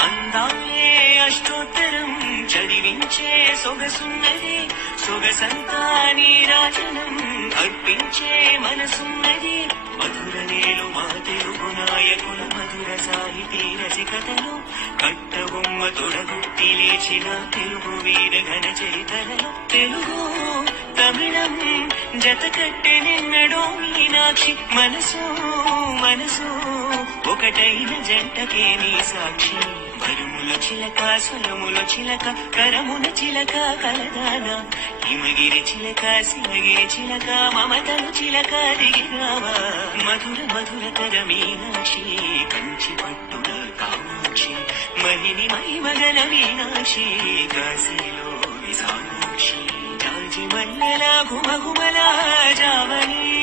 అందాలే అష్టోత్తరం చదివించే సొగసున్నది, సొగసంతా నీరాజనం అర్పించే మనసున్నది. మధురనేలు మా తెలుగు నాయకుల మధుర సాహితీ రసికతలు, కట్టబొమ్మ తొడగొట్టి లేచిన తెలుగు వీర ఘన చరితలలో. తెలుగు తమిళం జత కట్టెనెన్నడో మీనాక్షి, మనసు మనసు ఒకటైన జంటకే నీ సాక్షి. వరుముల చిలక స్వరముల చిలక కరమున చిలక కలదాన, హిమగిరి చిలక శివగిరి చిలక మమతలు చిలక దిగిరావా. మధుర మధురతర మీనాక్షి కంచి పట్టున కామాక్షి, మహిని మహిమగల మీనాక్షి కాశీలో విశాలాక్షి. జాజి మల్లెల ఘుమఘుమల జావళి